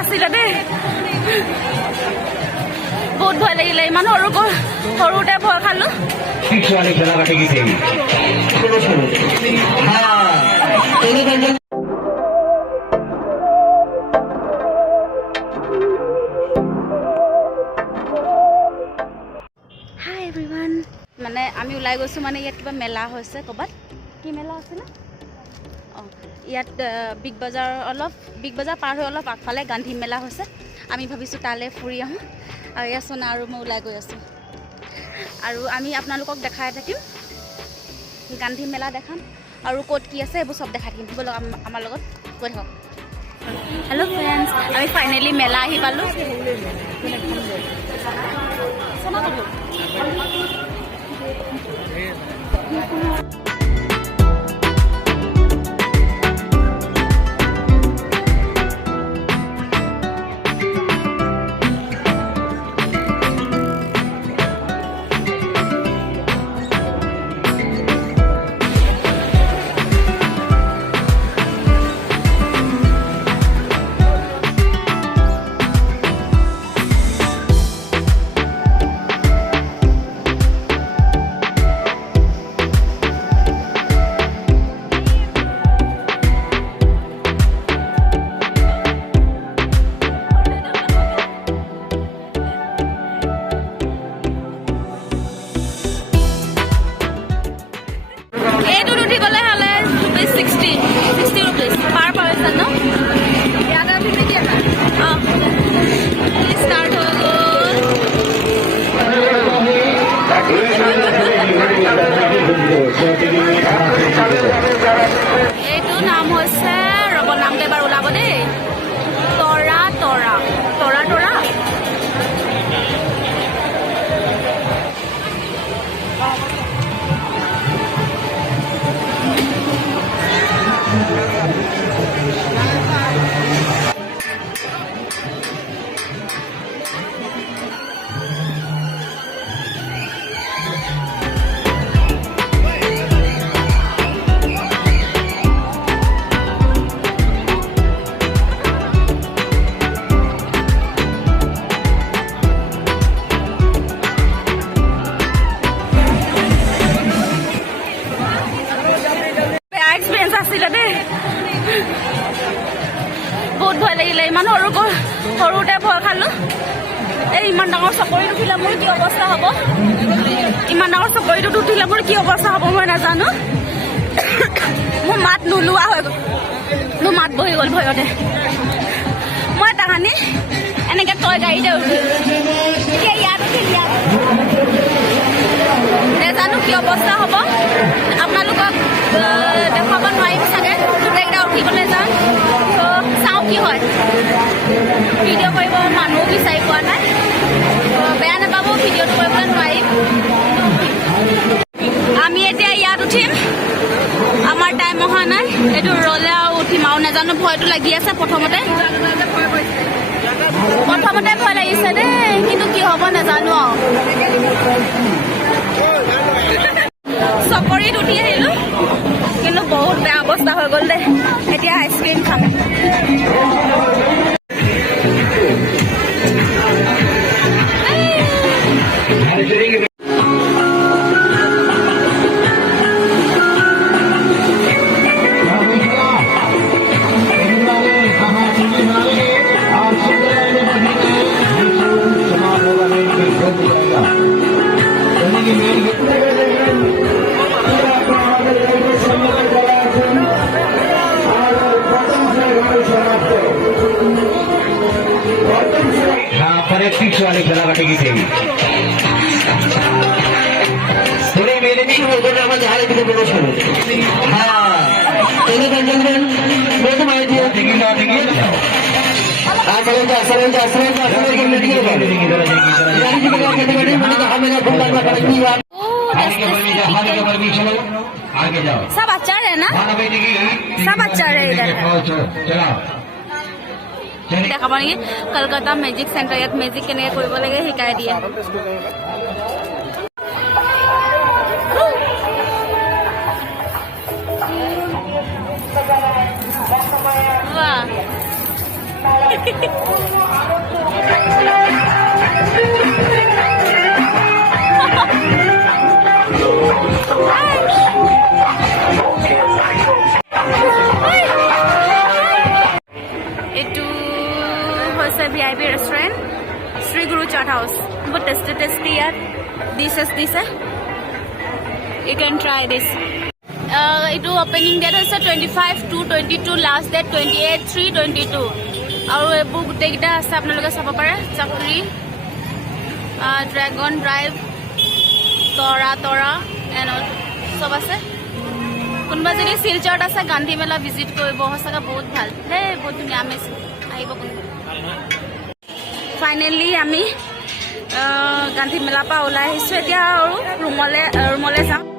আছিলে দেই বহুত ভয় লাগিলে ইমান সৰুতে ভয় খালো হাই এভৰিৱান মানে আমি ওলাই গৈছোঁ মানে ইয়াত কিবা মেলা হৈছে ক'ৰবাত কি মেলা আছিলে অঁ ইয়াত বিগ বজাৰ পাৰ হৈ অলপ আগফালে গান্ধী মেলা হৈছে আমি ভাবিছোঁ তালৈ ফুৰি আহোঁ আৰু এয়া সোনা আৰু মই ওলাই গৈ আছোঁ আৰু আমি আপোনালোকক দেখাই থাকিম গান্ধী মেলা দেখাম আৰু ক'ত কি আছে এইবোৰ চব দেখাই থাকিম ব'লক আমাৰ লগত গৈ থাকক হেল্ল' ফ্ৰেণ্ডছ আমি ফাইনেলি মেলা আহি পালোঁ এইটো নাম হৈছে ৰ'ব নামটো এবাৰ ওলাব দেই তৰা তৰা তৰা তৰা বহুত ভয় লাগিলে ইমান সৰুতে ভয় খালো এই ইমান ডাঙৰ চকৰিত উঠিলে মোৰ কি অৱস্থা হ'ব ইমান ডাঙৰ চকৰিটোত উঠিলে মোৰ কি অৱস্থা হ'ব মই নাজানো মোৰ মাত নোলোৱা হৈ গ'ল মোৰ মাত বহি গ'ল ভয়তে মই তাহানি এনেকৈ তই গাড়ীতে উঠিলোঁ এতিয়া ইয়াত উঠিল ইয়াত নেজানো কি অৱস্থা হ'ব আপোনালোকক দেখুৱাব নোৱাৰিম চাগে গোটেইকেইটা উঠিবলৈ যাম চাওঁ কি হয় ভিডিঅ' কৰিব মানুহ বিচাৰি পোৱা নাই বেয়া নাপাব ভিডিঅ'টো কৰিবলৈ নোৱাৰিম আমি এতিয়া ইয়াত উঠিম আমাৰ টাইম অহা নাই এইটো ৰ'লে আৰু উঠিম আৰু নাজানো ভয়টো লাগি আছে প্ৰথমতে ভয় লাগিছে দেই কিন্তু কি হ'ব নাজানো আৰু চকৰিত উঠি আহিলোঁ কিন্তু বহুত বেয়া অৱস্থা হৈ গ'ল দেই এতিয়া আইচক্ৰীম খাম वाले खेला काटेगी थे थोड़ी मेरे भी होगा ना जहाँ लेके बोलो सुनो हाँ तेरे बंजन मैं तो मार दिया देखिए ना देखिए आप लोग असर के मिनट के बाद यानी कि क्या कहते हैं मैंने कहा मेरा फुटबॉल का करेंगे आगे बढ़ चलो आगे जाओ सब अच्छा है ना सब अच्छा है इधर चलो দেখাব নেকি কলকাতা মেজিক চেণ্টাৰ ইয়াত মেজিক কেনেকৈ কৰিব লাগে শিকাই দিয়ে এইটো হৈছে VIP ৰেষ্টুৰেণ্ট শ্ৰী গুৰু চাট হাউচ বহুত টেষ্টি ইয়াত ডিছেছ দিছে ইউ কেন ট্ৰাই দিছ এইটো অপেনিং ডেট হৈছে 25 to 22 লাষ্ট ডেট 28/3/22 আৰু এইবোৰ গোটেইকেইটা আছে আপোনালোকে চাব পাৰে চাকৰি ড্ৰেগন ড্ৰাইভ তৰা এণ্ড চব আছে কোনোবা যদি শিলচৰত আছে গান্ধী মেলা ভিজিট কৰিব সঁচাকৈ বহুত ভাল দেই বহুত ধুনীয়া আমি আহিব কোনোবা ফাইনেলি আমি গান্ধী মেলাৰ পৰা ওলাই আহিছোঁ এতিয়া আৰু ৰুমলৈ যাম